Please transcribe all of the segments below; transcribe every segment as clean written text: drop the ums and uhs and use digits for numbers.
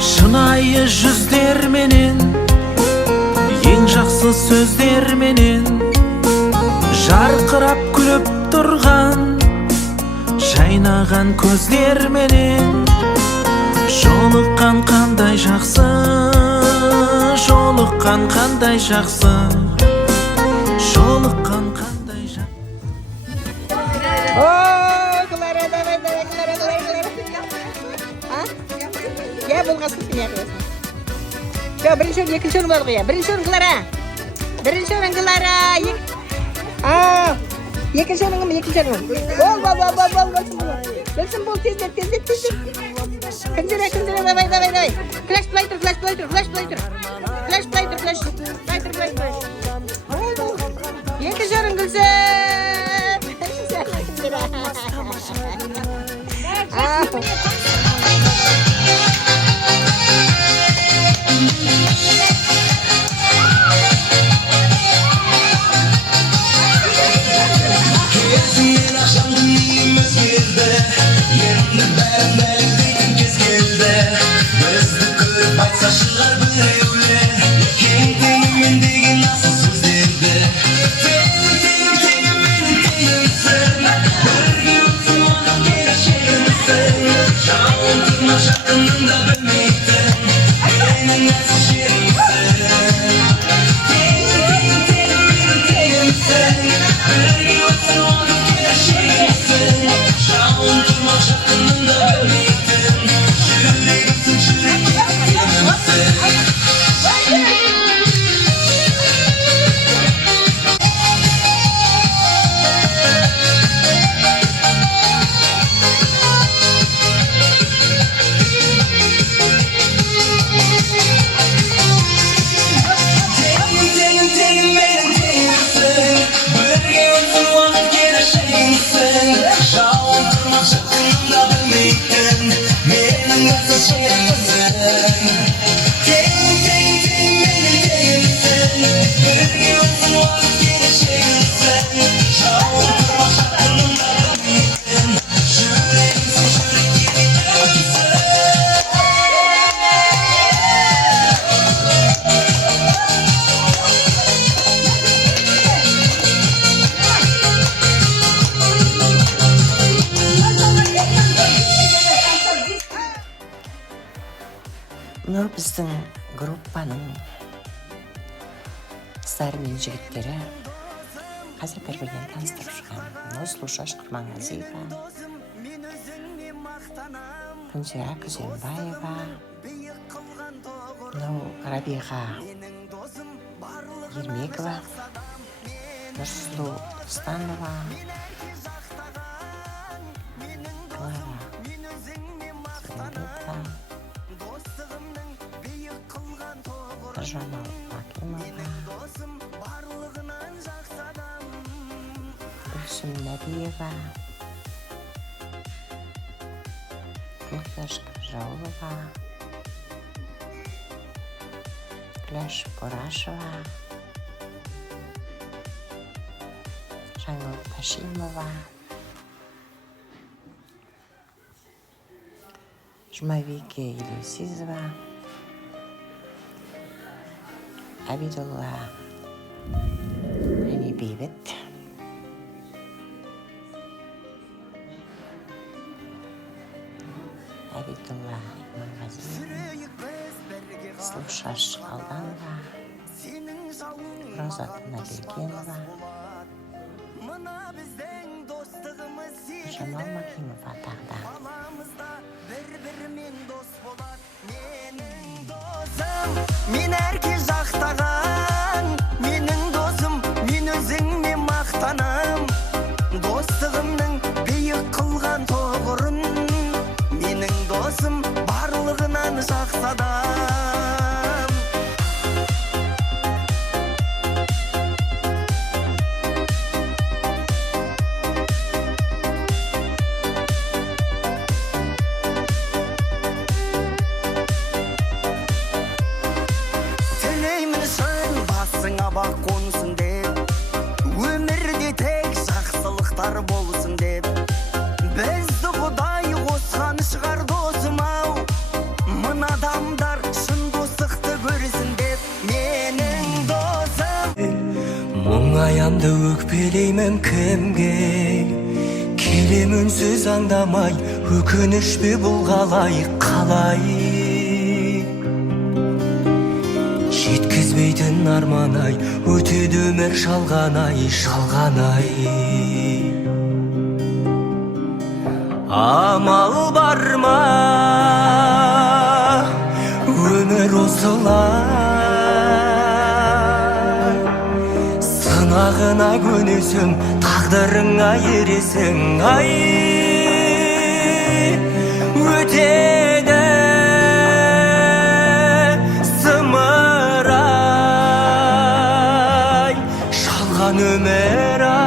Шынайы жүздерменен, ең жақсы сөздерменен жарқырап күліп тұрған жайнаған көздерменен жолыққан қандай жақсы, жолыққан қандай жақсы, жолыққан қандай жақсы. О, Клара, давай, Клара. А? Я болғасын сен яғыласың. Жо, бірінші орын, екінші орын болды ғой. Бірінші орын Клара. Бірінші орын Клара. Екінші орын кім? Екінші орын. Бол. Білсін бол, тездет. Күндері, давай. Флэш плай тұр. Екінші орын Гүлсім. Кезінен ақшамды неміз келді, ерімді бәрін дәлелдейтін кез келді. Бізді көріп айтса шығар біреулер, кең теңімен деген асыл сөздерді. Теңім менің теңімсің, бірге өтсін уақыт келешегімсің. Жауын тұрма жақыныңда білмейтін, менің әлсіз жерімсің. Теңім менің теңімсің, бірге өтсін уақыт келешегімсің. Жауын тұрма жақыныңда білмейтін, жүрегімсің, жүрекке теңімсің. Теңім менің теңімсің, бірге өтсін уақыт келешегімсің. Жауын тұрма жақыныңда білмейтін, менің әлсіз жерімсің. Теңім менің теңімсің, бірге өтсін уақыт келешегімсің. Жауын тұрма жақыныңда білмейтін, жүрегімсің, жүрекке теңімсің. Мынау біздің группаның қыздар мен жігіттері қазір бір-бірден таныстырып шығамын. Мынау Слушаш Құрманғазиева, Күнзира Күзембаева, мынау Рабиға Ермекова, Нұрсұлу Станова, Клара Сәрімбекова, Жамал Макимова, Гүлсім Нәбиева, Мұқташ Жаулова, Күләш Борашева, Жаңыл Ташимова, Жұмавике Елеусизова, Абидулла және Бейбіт, Абидулла Иманғазиев, Слушаш Алданова, Розат Набергенова, Жамал Макимова тағда. Мен әрке жақтаған, менің досым, мен өзіңме мақтанам. Достығымның биік қылған тоғырын, менің досым барлығынан жақсы адам. бақ қонсын деп, өмірде тек жақсылықтар болсын деп, бізді Құдай қосқан шығар досым-ау, мына адамдар шын достықты көрсін деп. Менің досым мұңаямды өкпелеймін кімге, келем үнсіз аңдамай, өкініш пе бұл қалай жеткізбейтін арман-ай, өтеді өмір шалған-ай. Амал бар ма өмір осылай, сынағына көнесің, тағдырыңа ересің. Ай, өтеді зымырай, шалған өмір-ай.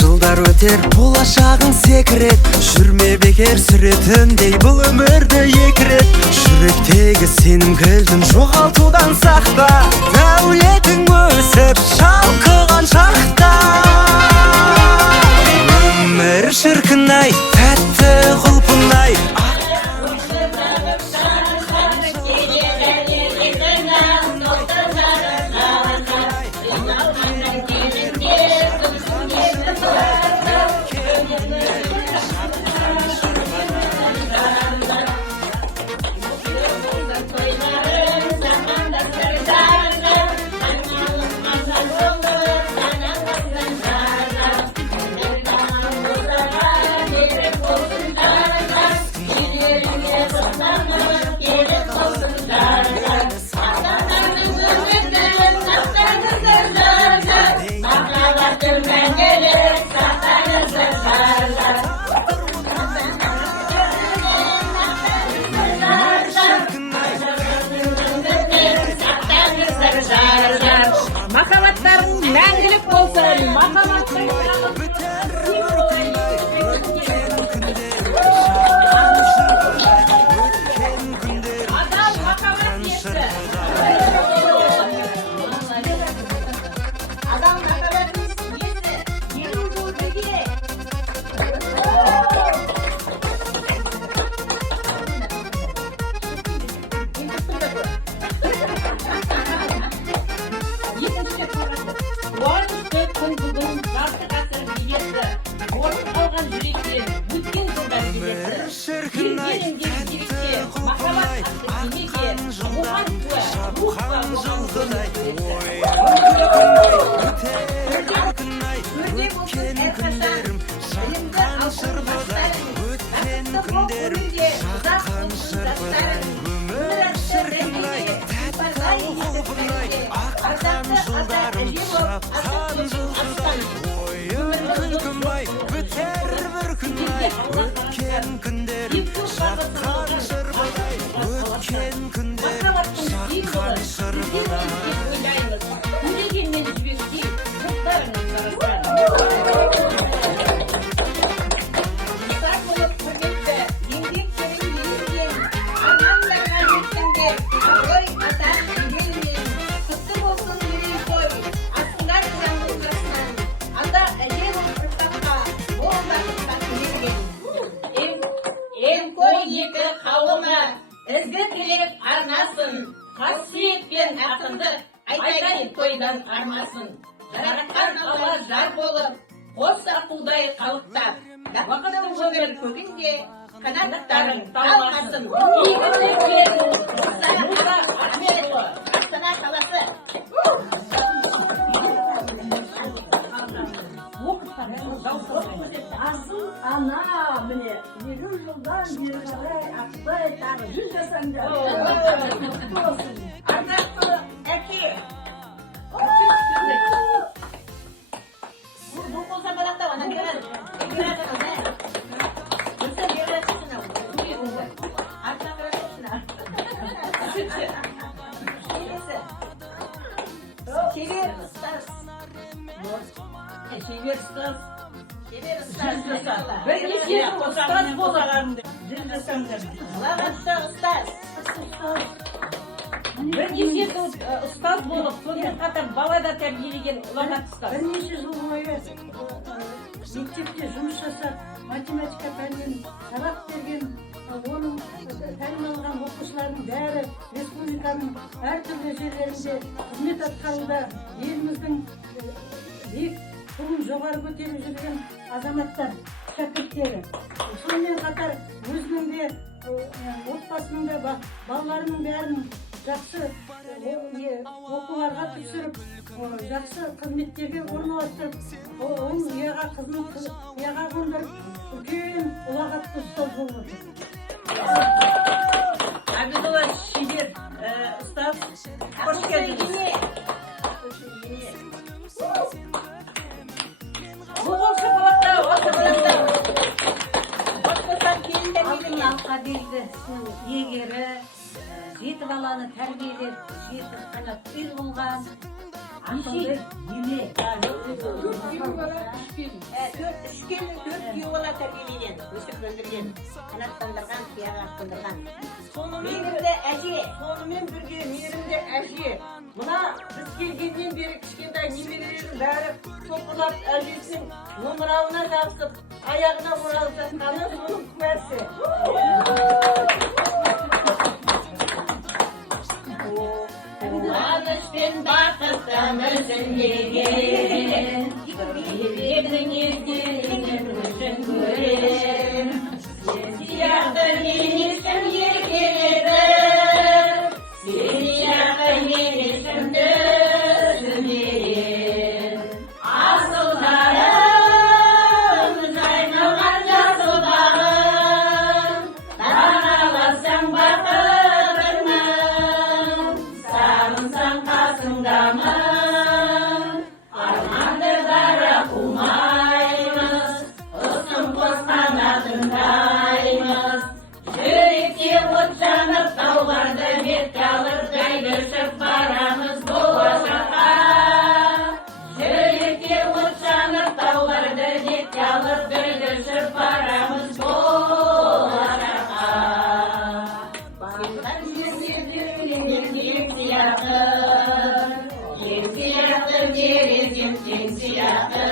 Жылдар өтер, болашағың секрет, жүрме бекер сүретіндей бұл өмірді екі рет. Жүректегі сенім кілтін жоғалтудан сақта, дәулетің өсіп шалқыған шақта. Өмір шіркін-ай, тәтті құлпын-ай. Махаббаттарың мәңгілік болсын. Қасиетпен ақынды айтайын тойдан армасын. Жаратқан Алла жар болып, қос ақудай қалықтап, уақыттың өмір көгінде қанаттарың талмасын. Мұса Ахметұлы, Астана қаласы. Асыл ана, міне, 20 жылдан бері қарай Ақтай тағы 100 жасаңдар. Арнақты Şeker ıstas. Şeker stas. Şeker ıstas. Ben iki ustaz bolarım de. Zildesem de. Lavaşta ıstas. Ben iki ustaz bolup, сонымен қатар бала да тәрбиелеген ұлағат ұстаз. Бірнеше жыл бойы мектепте жұмыс жасап, математика пәнінен сабақ берген, оның тәлім алған оқушылардың бәрі республиканың әртүрлі жерлерінде қызмет атқаруда еліміздің биік туын жоғары көтеріп жүрген азаматтар, шәкірттері. Сонымен қатар өзінің де отбасының да балаларының бәрін жақсы оқуларға түсіріп, жақсы қызметтерге орналастырып, оның ұяға қондырып, үлкен ұлағатты ұстаз болып отыр. Абидолла Шебер ұстаз. Қош келдіңіз. Бұл шоколадта, Алтын алқа белгі егері, жеті баланы тәрбиелеп, жеті қанат үй болған. Ақылды еме. Dört yuvala terbiyeленген, өсіп өндірген, қанаттандырған, қияға қондырған. Мейірімді әже. Сонымен бірге мейірімді әже. Мына біз келгеннен бері кішкентай немерелердің бәрі топырлап әжесінің омырауына жабысып, аяғына оралып жатқаны соның куәсі. Қуанышпен бақыттамызын деген, ебегің езделінен көшін көрем. Сен сияқты мен ешкім еркеледі, сен сияқты мен ешкімді сүмерем. Асылдарым, жайнаған жасыл бағым, дараласаң бақытыңнан, сағынсаң қасыңдамын, арманды дара қумаймыз, ұсын қос қанатындаймыз. Жүректе от жанып, тауларды бетке алып, жайдыршып барамыз болашаққа. Жүректе от жанып, тауларды бетке алып, жайдыршып барамыз болашаққа. Барған жерде ел сияқты, ел сияқты березем тең сияқты.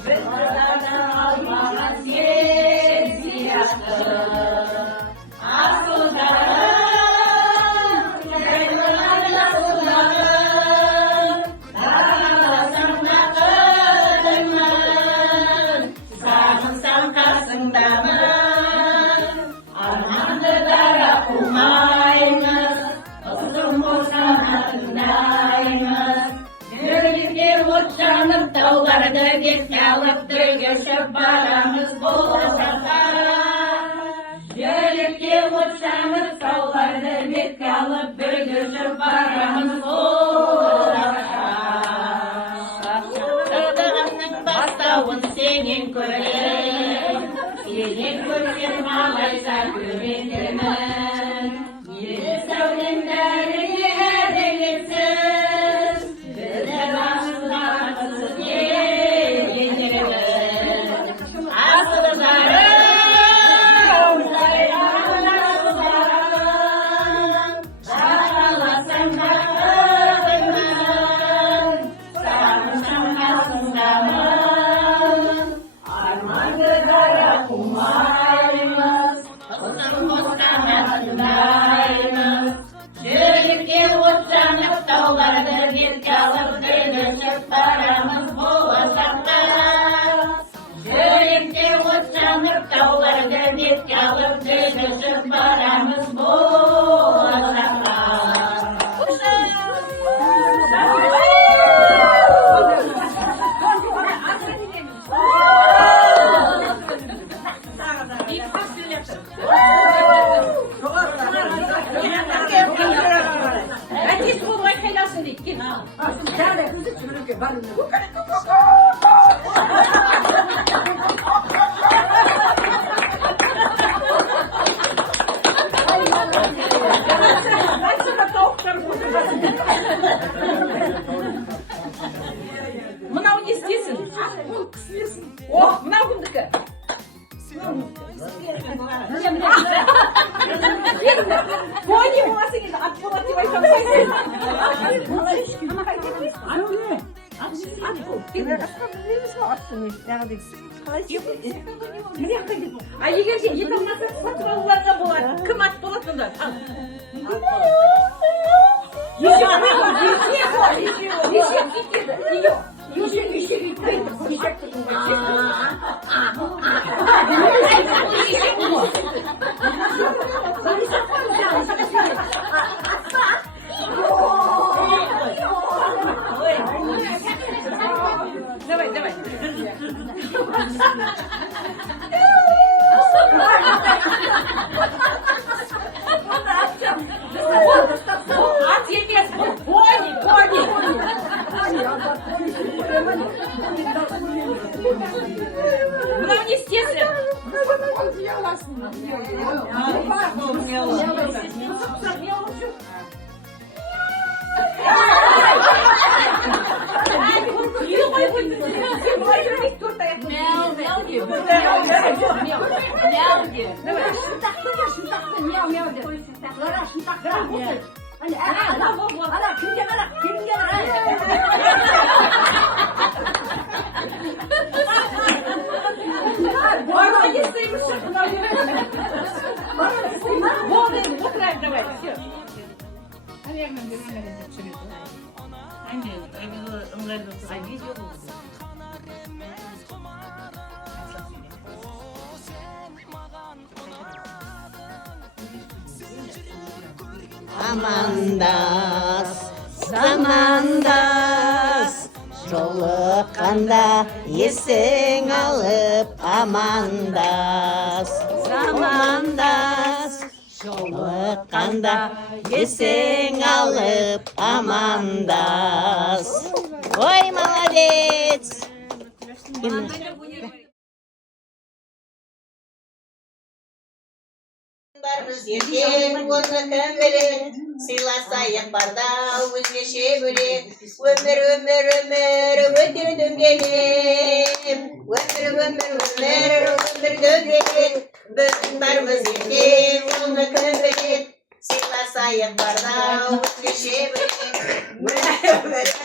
Бір қыраны алмаған сен сияқты. Асылдарым, жайнаған жасыл бағым, дараласаң бақытыңнан, сағынсаң қасыңдамын, арманды дара қумаймыз, ұзын қос қанатындаймыз. Жүректе от жанып, тауларды бетке алып, дөңгешіп барамыз болашаққа. Жүректе от жанып, тауларды бетке алып, дөңгешіп барамыз болашаққа. Шаттығымның бастауын сенен көрем, сенен көрсем алайса көретемін. Ел сәулем бәріне әділетсіз, біздер асылдарымыз егеміз. Асылдарым, жайнаған жасыл бағым, дараласаң бақытыңнан, сағынсаң қасыңдамын, арманды дара қумаймыз, ұзын қос қанатындаймыз. Жүректе от жанып, тауларды бетке алып, дөңгешіп барамыз болашаққа. Жүректе от жанып, тауларды бетке алып, дөңгешіп барамыз болашаққа. Әкесі болмай қайдасын дейді, кел. болады деп айта алмайсың. А егер де ет алмасаң сатып алуларға болады. Кім ат болады онда? Давай, давай. Ат емес, пони, пони. Мынау не істесін? Давай, все. Амандас, замандас, жолыққанда есің алып амандас. Замандас, жолыққанда есің алып амандас. Ой, молодец! Бармыз ертең оны кім білет, сыйласайық барда өзгеше бөлек. Өмір, өмір, өмір өтер дөңгелек. Өмір, өмір, өмір дөңгелек. Біз бармыз ертең оны кім білет, сыйласайық барда өзгеше бөлек.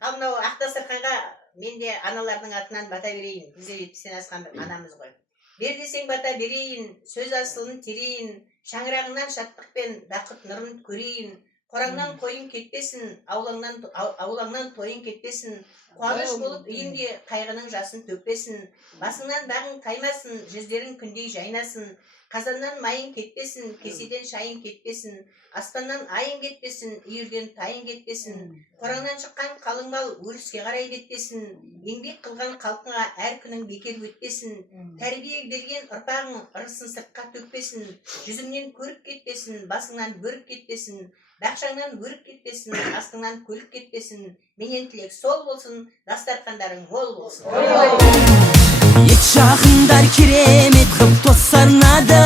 Ал мынау Ақтасырханға мен де аналардың атынан бата берейін. Бізде 70-тен асқан бір анамыз ғой. Бер десең бата берейін, сөз асылын терейін, шаңырағынан шаттықпен бақыт нұрын көрейін. Қораңнан қойын кетпесін, аулаңнан тойын кетпесін, қуаныш болып үйінде қайғының жасын төкпесін, басыңнан бағың таймасын, жүздерің күндей жайнасын, қазаннан майын кетпесін, кеседен шайын кетпесін, аспаннан айын кетпесін, үйірден тайын кетпесін, қораңнан шыққан қалың мал өріске қарай кетпесін, еңбек қылған халқыңа әр күнің бекер өтпесін, тәрбие берген ұрпағың ырысын сыртқа төкпесін, жүзіңнен көріп кетпесін, басыңнан бөріп кетпесін, бақшаңнан өріп кетпесін, астыңнан көлік кетпесін, менен тілек сол болсын, дастархандарың мол болсын. Ет жақындар керемет қып тосарнады,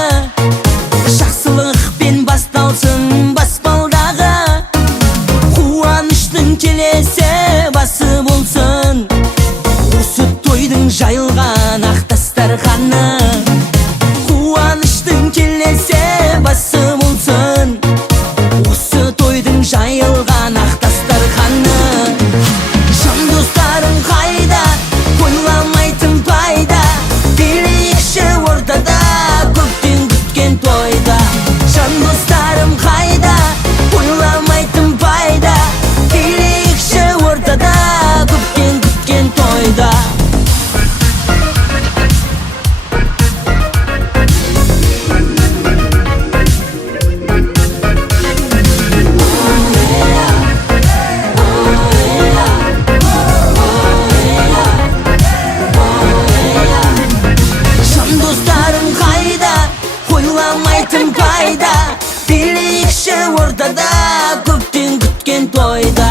жақсылықпен басталсын баспалдағы, қуаныштың келесі басы болсын, осы тойдың жайылған ақ дастарханы. Қуаныштың келесі басы болсын, осы тойдың жайылған ақ дастарханы. Жан достарың қайда, ойламайтын пайда, билейікші ортада, көптен күткен тойда. Жан достарым қайда, ойламайтын пайда, билейікші ортада, көптен күткен тойда. Пайда, билейікші ортада, көптен күткен тойда.